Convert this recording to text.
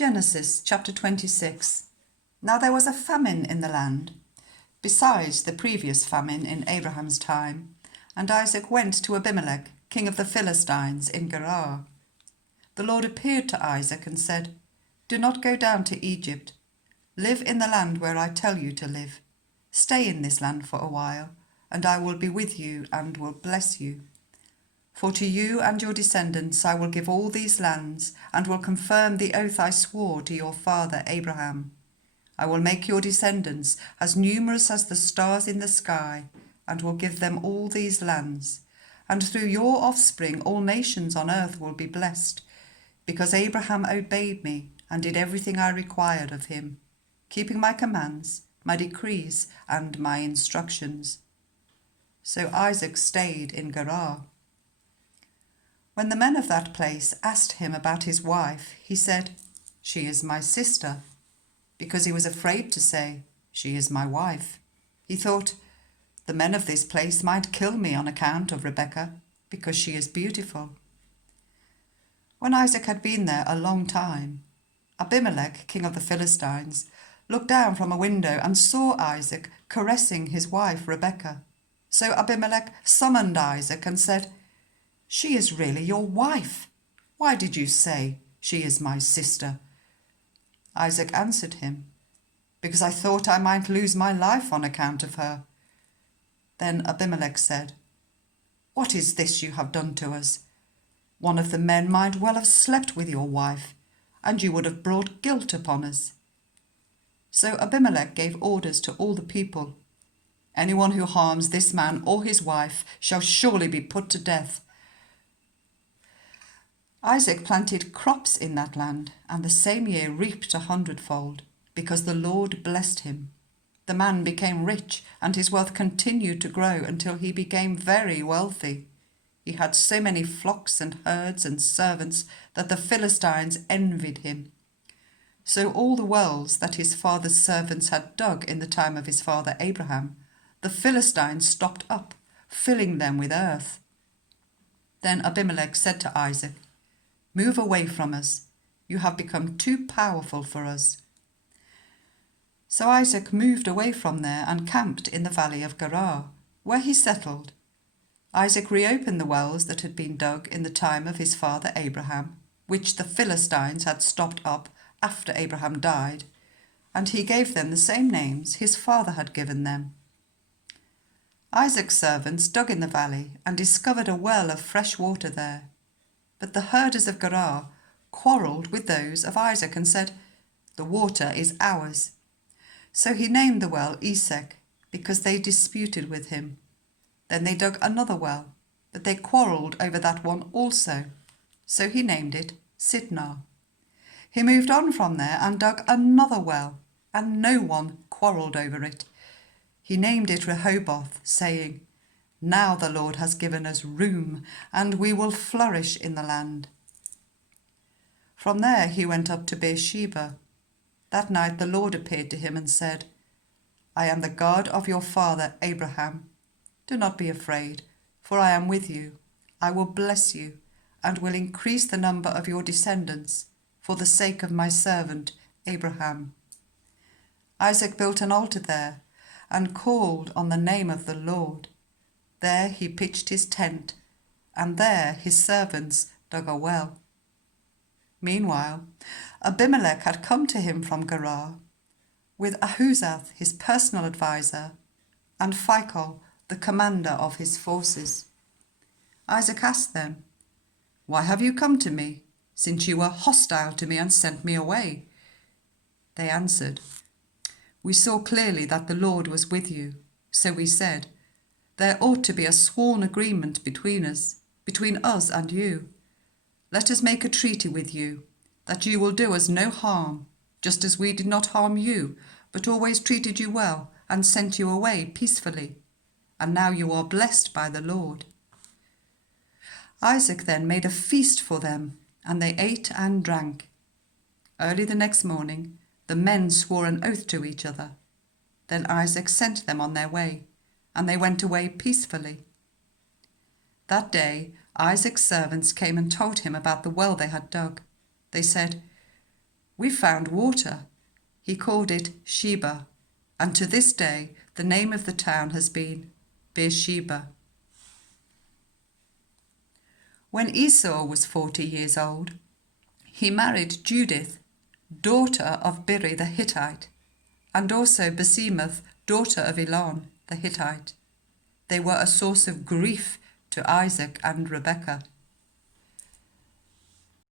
Genesis chapter 26. Now there was a famine in the land, besides the previous famine in Abraham's time, and Isaac went to Abimelek, king of the Philistines, in Gerar. The Lord appeared to Isaac and said, "Do not go down to Egypt. Live in the land where I tell you to live. Stay in this land for a while, and I will be with you and will bless you. For to you and your descendants I will give all these lands, and will confirm the oath I swore to your father Abraham. I will make your descendants as numerous as the stars in the sky, and will give them all these lands. And through your offspring all nations on earth will be blessed, because Abraham obeyed me and did everything I required of him, keeping my commands, my decrees, and my instructions." So Isaac stayed in Gerar. When the men of that place asked him about his wife, he said, "She is my sister," because he was afraid to say, "She is my wife." He thought, "The men of this place might kill me on account of Rebekah, because she is beautiful." When Isaac had been there a long time, Abimelek, king of the Philistines, looked down from a window and saw Isaac caressing his wife Rebekah. So Abimelek summoned Isaac and said, "She is really your wife. Why did you say, 'She is my sister'?" Isaac answered him, "Because I thought I might lose my life on account of her." Then Abimelek said, "What is this you have done to us? One of the men might well have slept with your wife, and you would have brought guilt upon us." So Abimelek gave orders to all the people, "Anyone who harms this man or his wife shall surely be put to death." Isaac planted crops in that land, and the same year reaped 100-fold, because the Lord blessed him. The man became rich, and his wealth continued to grow until he became very wealthy. He had so many flocks and herds and servants that the Philistines envied him. So all the wells that his father's servants had dug in the time of his father Abraham, the Philistines stopped up, filling them with earth. Then Abimelek said to Isaac, "Move away from us. You have become too powerful for us." So Isaac moved away from there and camped in the valley of Gerar, where he settled. Isaac reopened the wells that had been dug in the time of his father Abraham, which the Philistines had stopped up after Abraham died, and he gave them the same names his father had given them. Isaac's servants dug in the valley and discovered a well of fresh water there. But the herders of Gerar quarrelled with those of Isaac and said, "The water is ours." So he named the well Esek, because they disputed with him. Then they dug another well, but they quarrelled over that one also. So he named it Sidnar. He moved on from there and dug another well, and no one quarrelled over it. He named it Rehoboth, saying, "Now the Lord has given us room, and we will flourish in the land." From there he went up to Beersheba. That night the Lord appeared to him and said, "I am the God of your father Abraham. Do not be afraid, for I am with you. I will bless you, and will increase the number of your descendants, for the sake of my servant Abraham." Isaac built an altar there, and called on the name of the Lord. There he pitched his tent, and there his servants dug a well. Meanwhile, Abimelek had come to him from Gerar, with Ahuzath, his personal adviser, and Phicol, the commander of his forces. Isaac asked them, "Why have you come to me, since you were hostile to me and sent me away?" They answered, "We saw clearly that the Lord was with you, so we said, 'There ought to be a sworn agreement between us and you. Let us make a treaty with you, that you will do us no harm, just as we did not harm you, but always treated you well and sent you away peacefully. And now you are blessed by the Lord.'" Isaac then made a feast for them, and they ate and drank. Early the next morning, the men swore an oath to each other. Then Isaac sent them on their way, and they went away peacefully. That day Isaac's servants came and told him about the well they had dug. They said, "We found water." He called it Sheba, and to this day the name of the town has been Beersheba. When Esau was 40 years old, he married Judith, daughter of Biri the Hittite, and also Basemath, daughter of Elon the Hittite. They were a source of grief to Isaac and Rebekah.